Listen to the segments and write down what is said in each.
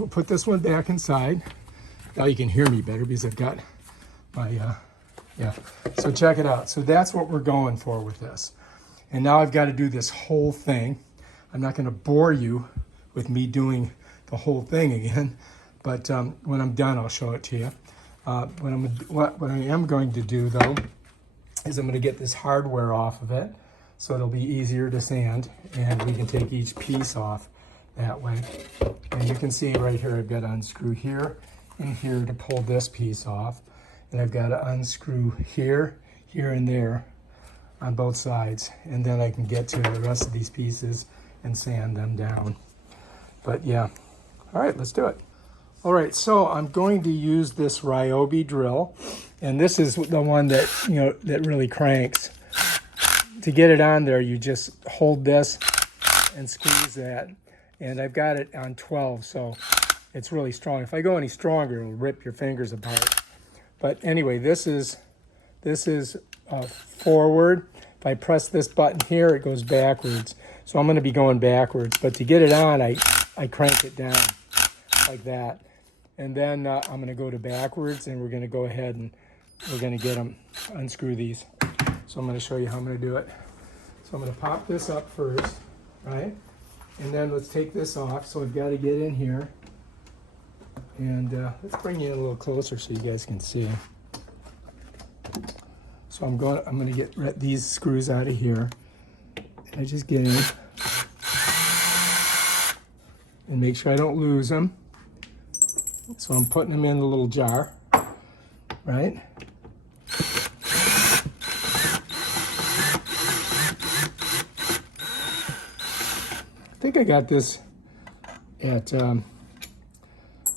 We'll put this one back inside. Now you can hear me better because I've got my, yeah. So check it out. So that's what we're going for with this. And now I've got to do this whole thing. I'm not going to bore you with me doing the whole thing again, but when I'm done, I'll show it to you. What I am going to do though, is I'm going to get this hardware off of it so it'll be easier to sand, and we can take each piece off that way. And you can see right here, I've got to unscrew here and here to pull this piece off. And I've got to unscrew here, here and there on both sides. And then I can get to the rest of these pieces and sand them down. But yeah, all right, let's do it. All right, so I'm going to use this Ryobi drill. And this is the one that, you know, that really cranks. To get it on there, you just hold this and squeeze that. And I've got it on 12, so it's really strong. If I go any stronger, it'll rip your fingers apart. But anyway, this is forward. If I press this button here, it goes backwards. So I'm going to be going backwards. But to get it on, I crank it down like that. And then I'm going to go to backwards, and we're going to go ahead and we're going to get them, unscrew these. So I'm going to show you how I'm going to do it. So I'm going to pop this up first, right? And then let's take this off. So I've got to get in here. And let's bring you in a little closer so you guys can see. So I'm going to get these screws out of here. And I just get in and make sure I don't lose them. So I'm putting them in the little jar, right? I think I got this at, I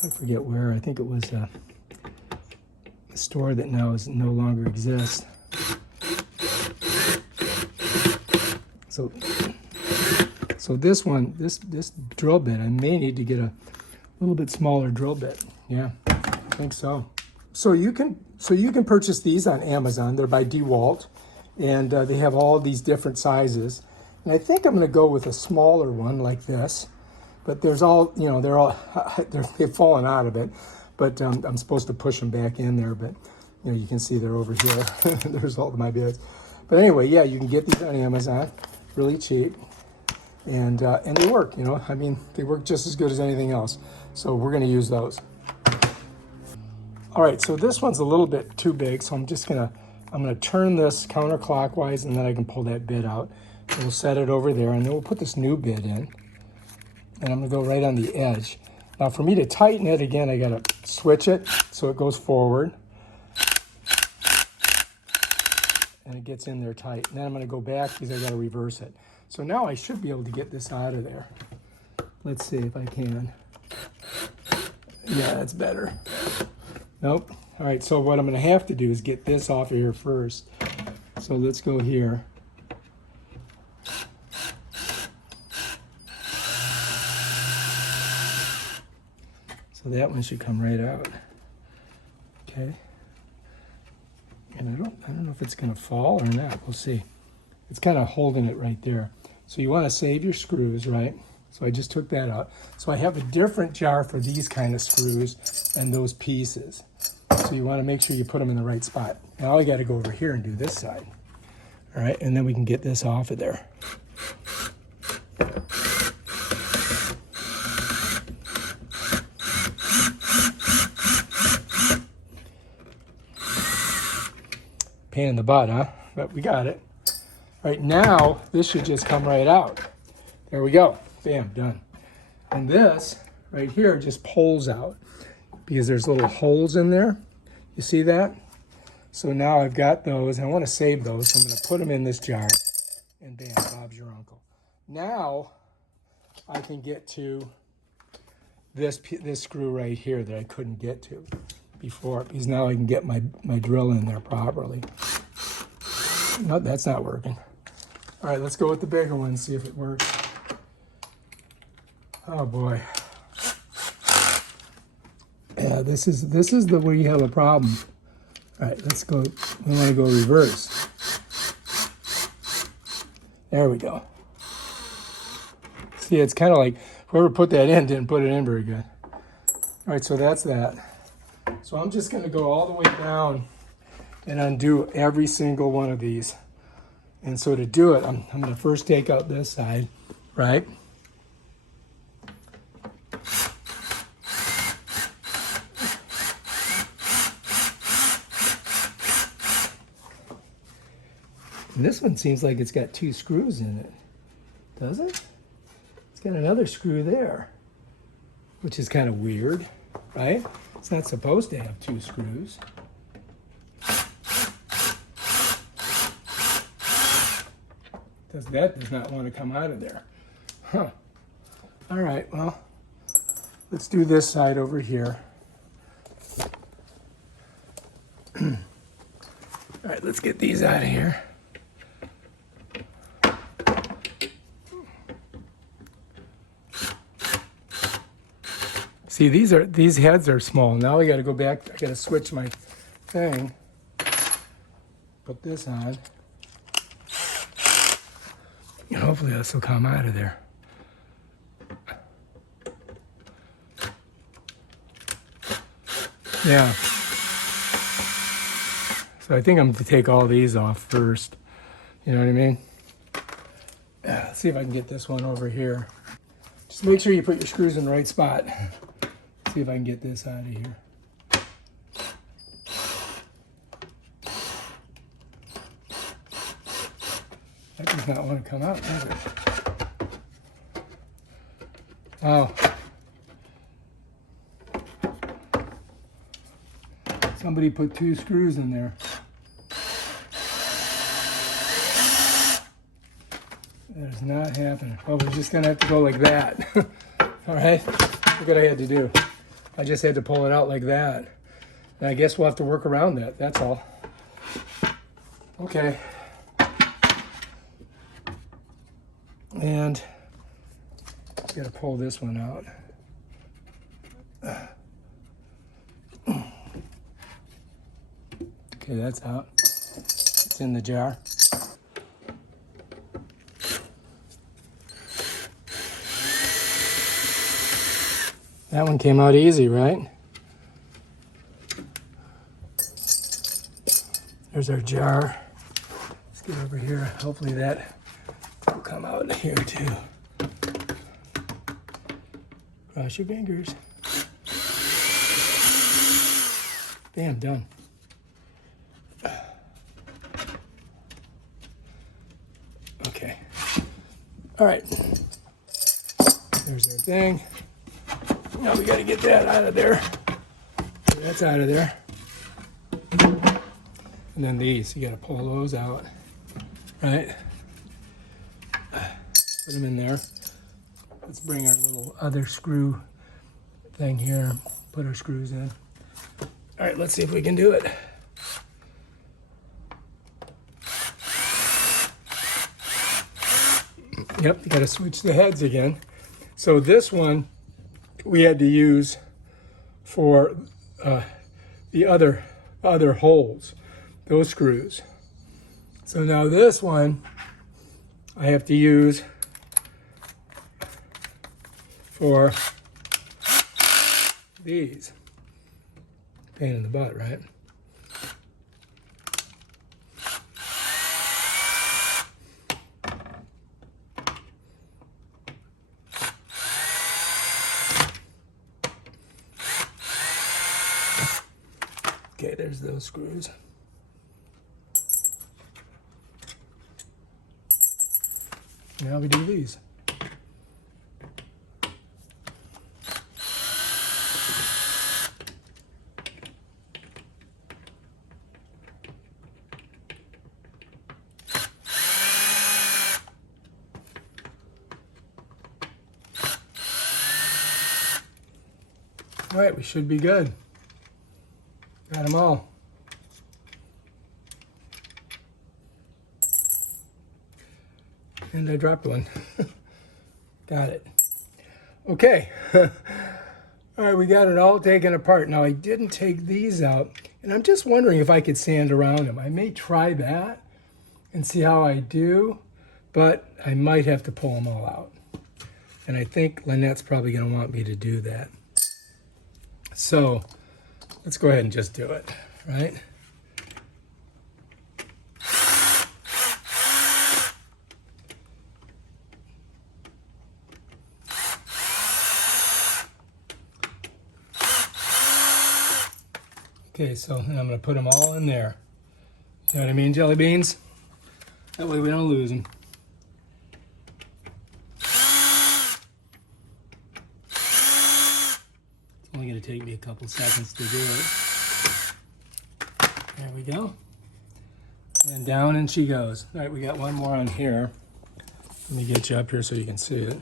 forget where, I think it was a store that now no longer exists. So this one, this drill bit, I may need to get a little bit smaller drill bit. Yeah, I think so. So you can purchase these on Amazon. They're by DeWalt, and they have all these different sizes. And I think I'm going to go with a smaller one like this. But there's all, you know, they've fallen out of it. But I'm supposed to push them back in there. But you know, you can see they're over here. There's all of my bits. But anyway, yeah, you can get these on Amazon, really cheap, and they work. You know, I mean, they work just as good as anything else. So we're going to use those. All right, so this one's a little bit too big, so I'm gonna turn this counterclockwise, and then I can pull that bit out. We'll set it over there, and then we'll put this new bit in, and I'm gonna go right on the edge. Now, for me to tighten it again, I gotta switch it so it goes forward, and it gets in there tight. And then I'm gonna go back because I gotta reverse it. So now I should be able to get this out of there. Let's see if I can. Yeah, that's better. Nope. All right, so what I'm going to have to do is get this off of here first. So let's go here. So that one should come right out. Okay. And I don't know if it's going to fall or not. We'll see. It's kind of holding it right there. So you want to save your screws, right? So I just took that out. So I have a different jar for these kind of screws and those pieces. So you want to make sure you put them in the right spot. Now I got to go over here and do this side. All right, and then we can get this off of there. Pain in the butt, huh? But we got it. All right, now this should just come right out. There we go. Bam, done. And this right here just pulls out because there's little holes in there. You see that? So now I've got those. I want to save those. So I'm going to put them in this jar. And bam, Bob's your uncle. Now I can get to this screw right here that I couldn't get to before, because now I can get my drill in there properly. No, that's not working. All right, let's go with the bigger one and see if it works. Oh boy. Yeah, this is the way you have a problem. All right, let's go. We want to go reverse. There we go. See, it's kind of like whoever put that in didn't put it in very good. All right, so that's that. So I'm just going to go all the way down and undo every single one of these. And so to do it, I'm going to first take out this side, right? And this one seems like it's got 2 screws in it, does it? It's got another screw there, which is kind of weird, right? It's not supposed to have 2 screws. That does not want to come out of there. Huh. All right, well, let's do this side over here. All right, let's get these out of here. See, these heads are small. Now I got to go back. I got to switch my thing. Put this on. And hopefully this will come out of there. Yeah. So I think I'm going to take all these off first. You know what I mean? Yeah, let's see if I can get this one over here. Just make sure you put your screws in the right spot. See if I can get this out of here. That does not want to come out, does it? Oh. Somebody put 2 screws in there. That is not happening. Well, we're just going to have to go like that. All right? Look what I had to do. I just had to pull it out like that. And I guess we'll have to work around that. That's all. Okay. And got to pull this one out. Okay, that's out. It's in the jar. That one came out easy, right? There's our jar. Let's get over here. Hopefully that will come out here too. Cross your fingers. Bam, done. Okay. All right. There's our thing. Now we got to get that out of there. That's out of there. And then these, you got to pull those out, right? Put them in there. Let's bring our little other screw thing here. Put our screws in. All right, let's see if we can do it. Yep, you got to switch the heads again. So this one we had to use for the other holes, those screws. So now this one I have to use for these. Pain in the butt, right? Okay, there's those screws. Now we do these. All right, we should be good. Got them all. And I dropped one. Got it. Okay. All right, we got it all taken apart. Now, I didn't take these out, and I'm just wondering if I could sand around them. I may try that and see how I do, but I might have to pull them all out. And I think Lynette's probably going to want me to do that. So let's go ahead and just do it, right? Okay, so I'm going to put them all in there. You know what I mean, jelly beans? That way we don't lose them. It's only going to take me a couple seconds to do it. There we go. And down and she goes. All right, we got one more on here. Let me get you up here so you can see it.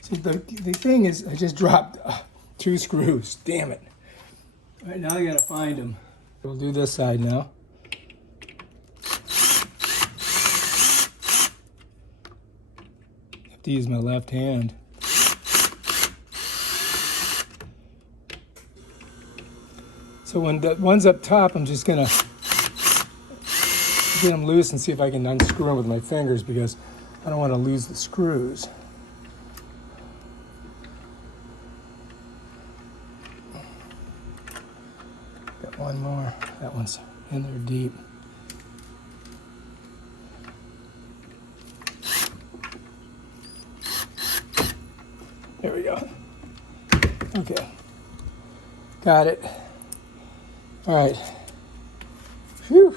See, the thing is, I just dropped 2 screws. Damn it. All right, now I gotta find them. We'll do this side now. Have to use my left hand. So when the one's up top, I'm just gonna get them loose and see if I can unscrew them with my fingers because I don't want to lose the screws. Got one more. That one's in there deep. There we go. Okay. Got it. All right. Phew.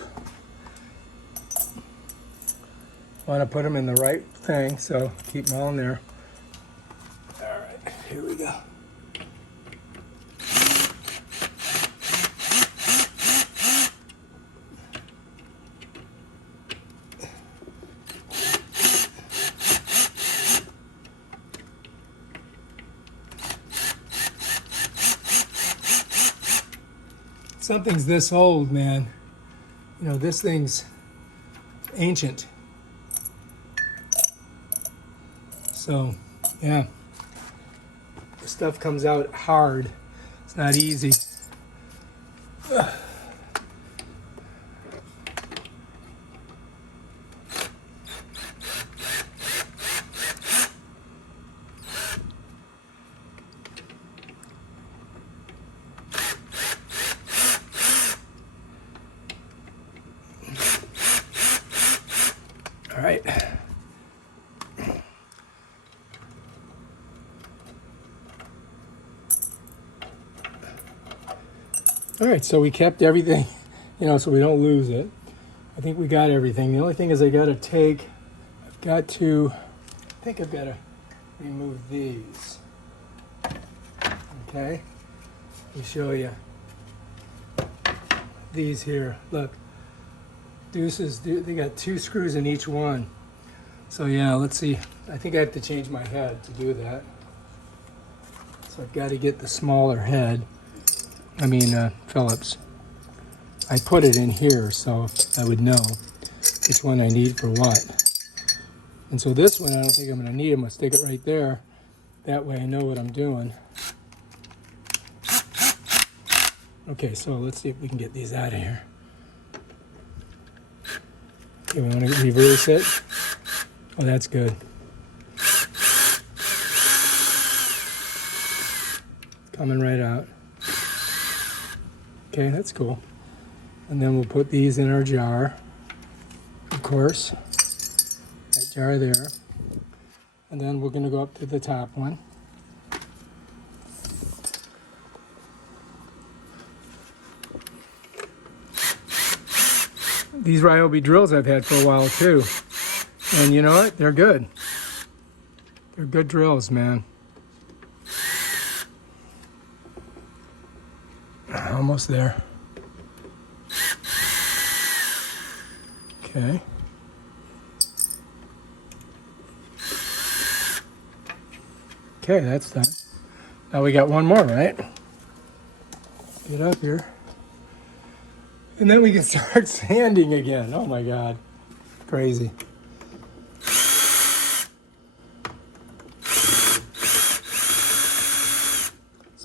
Want to put them in the right thing, so keep them all in there. All right, here we go. Something's this old, man. You know, this thing's ancient. So, yeah. The stuff comes out hard. It's not easy. Ugh. All right. All right, so we kept everything, you know, so we don't lose it. I think we got everything. The only thing is I got to remove these. Okay, let me show you. These here, look. They got 2 screws in each one. So yeah, let's see. I think I have to change my head to do that. So I've got to get the smaller head. I mean, Phillips. I put it in here so I would know which one I need for what. And so this one, I don't think I'm going to need. I'm going to stick it right there. That way I know what I'm doing. Okay, so let's see if we can get these out of here. Okay, we want to reverse it. Oh, that's good. Coming right out. Okay, that's cool. And then we'll put these in our jar, of course. That jar there. And then we're going to go up to the top one. These Ryobi drills I've had for a while too. And you know what? They're good. They're good drills, man. Almost there. Okay. Okay, that's done. Now we got one more, right? Get up here. And then we can start sanding again. Oh my God. Crazy.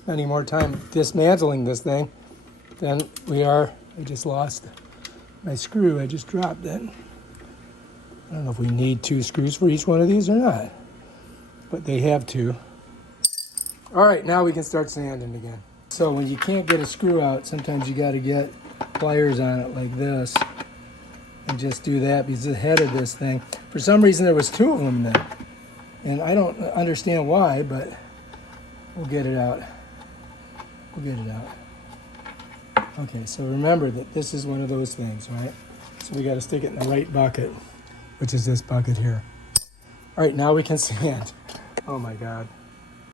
spending more time dismantling this thing than we are. I just lost my screw. I just dropped it. I don't know if we need 2 screws for each one of these or not, but they have 2. All right, now we can start sanding again. So when you can't get a screw out, sometimes you got to get pliers on it like this and just do that, because the head of this thing, for some reason there was 2 of them then. And I don't understand why, but we'll get it out. We'll get it out. Okay, so remember that this is one of those things, right? So we got to stick it in the right bucket, which is this bucket here. All right, now we can sand. Oh my God.